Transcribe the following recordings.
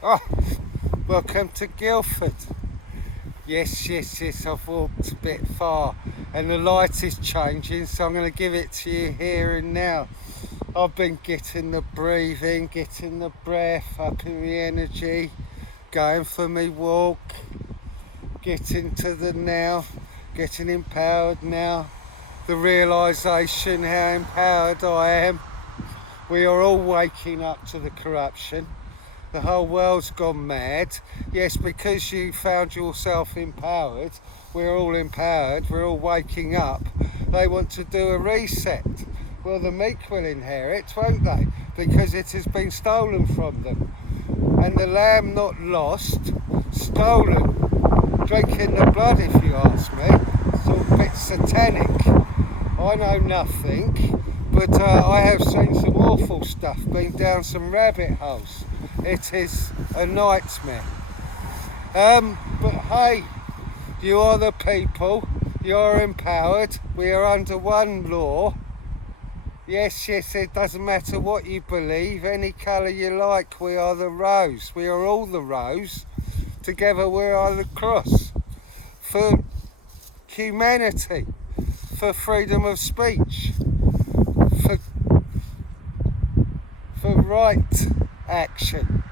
Oh, welcome to Guildford. Yes, I've walked a bit far and the light is changing, so I'm going to give it to you here and now. I've been getting the breathing, getting the breath, upping the energy, going for me walk, getting to the now, getting empowered now. The realisation how empowered I am. We are all waking up to the corruption. The whole world's gone mad. Yes, because you found yourself empowered, we're all empowered, we're all waking up. They want to do a reset. Well, the meek will inherit, won't they? Because it has been stolen from them. And the lamb not lost, stolen. Drinking the blood, if you ask me. It's all a bit satanic. I know nothing, but I have seen some awful stuff, been down some rabbit holes. It is a nightmare. But hey, you are the people, you are empowered, we are under one law. Yes, it doesn't matter what you believe, any colour you like, we are the rose, we are all the rose. Together we are the cross. For humanity, for freedom of speech, for right action,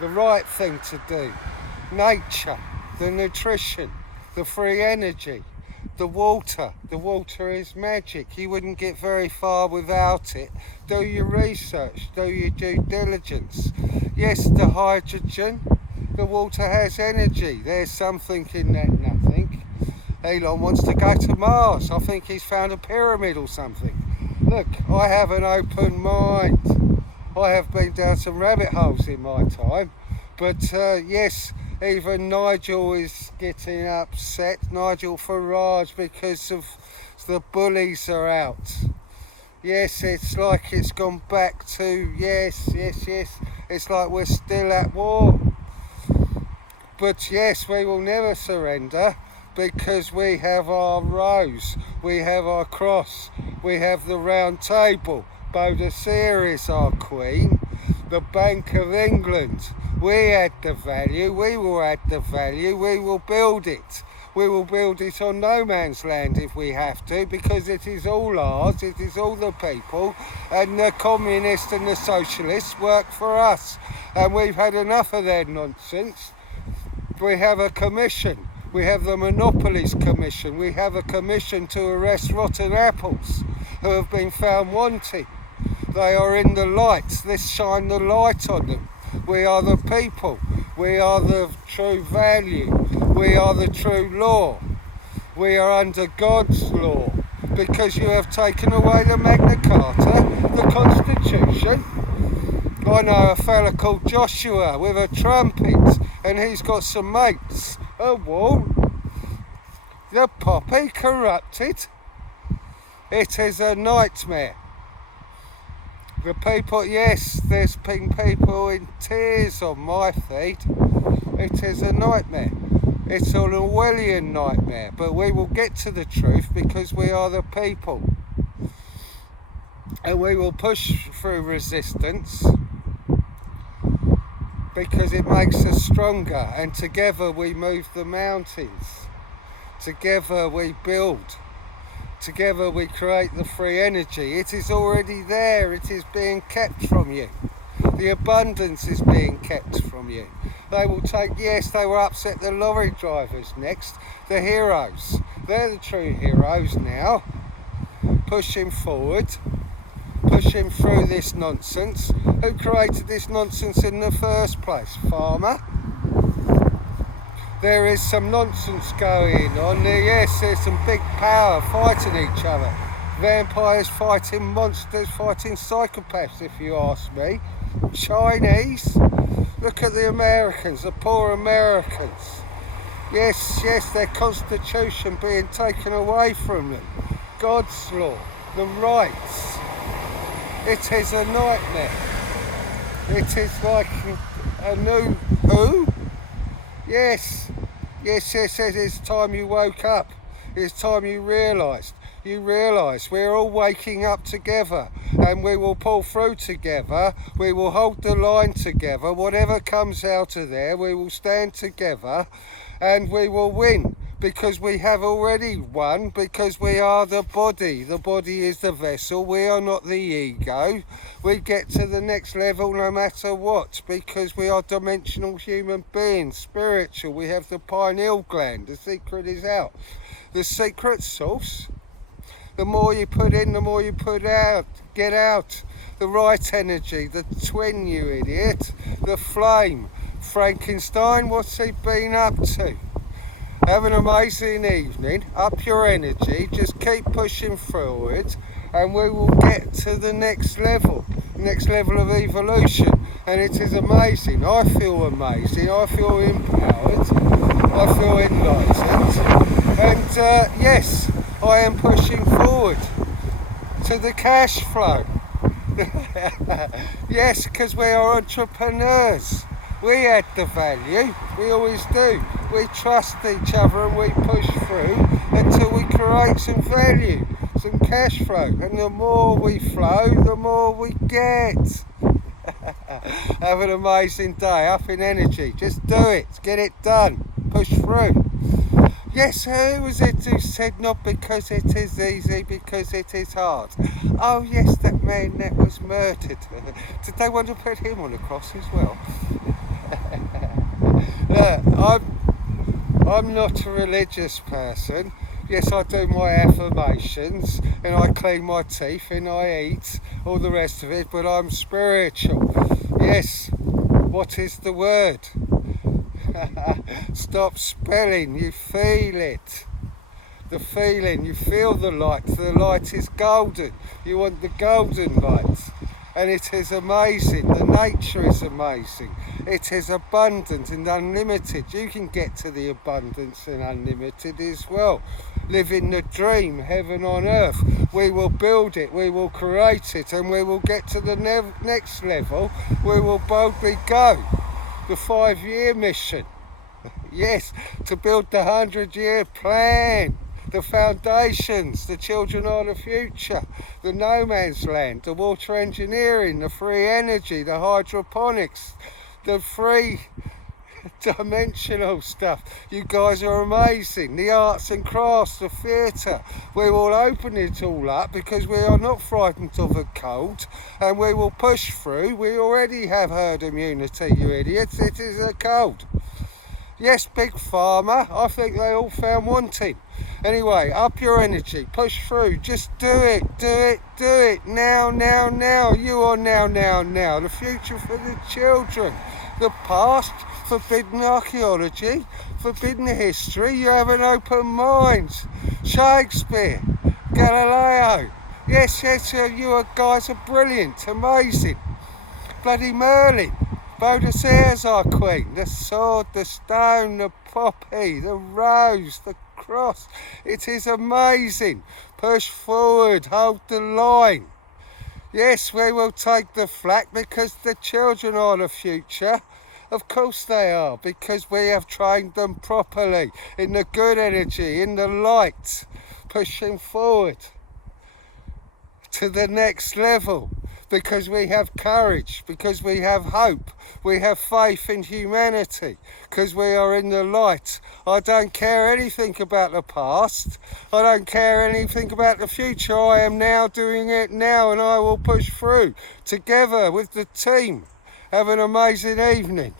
the right thing to do, nature, the nutrition, the free energy, the water is magic. You wouldn't get very far without it. Do your research, do your due diligence. Yes, the hydrogen, the water has energy. There's something in that nothing. Elon wants to go to Mars. I think he's found a pyramid or something. Look, I have an open mind. I have been down some rabbit holes in my time. But yes, even Nigel is getting upset. Nigel Farage, because of the bullies are out. Yes, it's like it's gone back to, yes. It's like we're still at war. But yes, we will never surrender, because we have our rose, we have our cross, we have the round table. Boadicea is our queen, the Bank of England. We add the value, we will add the value, we will build it. We will build it on no man's land if we have to, because it is all ours, it is all the people, and the communists and the socialists work for us. And we've had enough of their nonsense. We have a commission. We have the Monopolies Commission. We have a commission to arrest rotten apples who have been found wanting. They are in the light. Let's shine the light on them. We are the people. We are the true value. We are the true law. We are under God's law, because you have taken away the magnicarta, the Constitution. I know a fella called Joshua with a trumpet, and he's got some mates. A wall. The poppy corrupted. It is a nightmare. The people, yes, there's been people in tears on my feed. It is a nightmare. It's an Orwellian nightmare, but we will get to the truth, because we are the people. And we will push through resistance, because it makes us stronger, and together we move the mountains. Together we build. Together we create the free energy. It is already there. It is being kept from you. The abundance is being kept from you. They will take, yes, they will upset the lorry drivers next. The heroes. They're the true heroes now. Pushing forward. Pushing through this nonsense. Who created this nonsense in the first place? Farmer? There is some nonsense going on there. Yes, there's some big power fighting each other. Vampires fighting monsters, fighting psychopaths, if you ask me. Chinese? Look at the Americans, the poor Americans. Yes, their constitution being taken away from them. God's law, the rights. It is a nightmare. It is like a new who? Yes, it's time you woke up. It's time you realised. you realise we're all waking up together, and we will pull through together. We will hold the line together. Whatever comes out of there, we will stand together and we will win, because we have already won, because we are the body. The body is the vessel. We are not the ego. We get to the next level no matter what, because we are dimensional human beings, spiritual. We have the pineal gland. The secret is out. The secret source. The more you put in, the more you put out. Get out. The right energy, the twin, you idiot. The flame. Frankenstein, what's he been up to? Have an amazing evening. Up your energy. Just keep pushing forward, and we will get to the next level of evolution. And it is amazing. I feel amazing. I feel empowered. I feel enlightened. And yes, I am pushing forward to the cash flow. Yes, because we are entrepreneurs. We add the value. We always do. We trust each other and we push through until we create some value, some cash flow. And the more we flow, the more we get. Have an amazing day. Up in energy. Just do it. Get it done. Push through. Yes, who was it who said not because it is easy, because it is hard? Oh yes, that man that was murdered. Did they want to put him on the cross as well? Look, I'm not a religious person. Yes, I do my affirmations and I clean my teeth and I eat, all the rest of it, but I'm spiritual. Yes, what is the word? Stop spelling, you feel it. The feeling, you feel the light is golden. You want the golden light. And it is amazing, the nature is amazing. It is abundant and unlimited. You can get to the abundance and unlimited as well. Living the dream, heaven on earth. We will build it, we will create it, and we will get to the next level. We will boldly go. The 5-year mission. Yes, to build the 100-year plan. The foundations, the children are the future, the no man's land, the water engineering, the free energy, the hydroponics, the free dimensional stuff. You guys are amazing. The arts and crafts, the theatre. We will open it all up because we are not frightened of a cold, and we will push through. We already have herd immunity, you idiots. It is a cold. Yes, Big Pharma, I think they all found wanting. Anyway, up your energy, push through, just do it, do it, do it, now, now, now. You are now, now, now. The future for the children. The past, forbidden archeology, forbidden history. You have an open mind. Shakespeare, Galileo. Yes, yes, you guys are brilliant, amazing. Bloody Merlin. Baudelaires, our queen, the sword, the stone, the poppy, the rose, the cross. It is amazing. Push forward, hold the line. Yes, we will take the flak because the children are the future. Of course they are, because we have trained them properly in the good energy, in the light, pushing forward to the next level. Because we have courage, because we have hope, we have faith in humanity, because we are in the light. I don't care anything about the past, I don't care anything about the future. I am now doing it now, and I will push through together with the team. Have an amazing evening.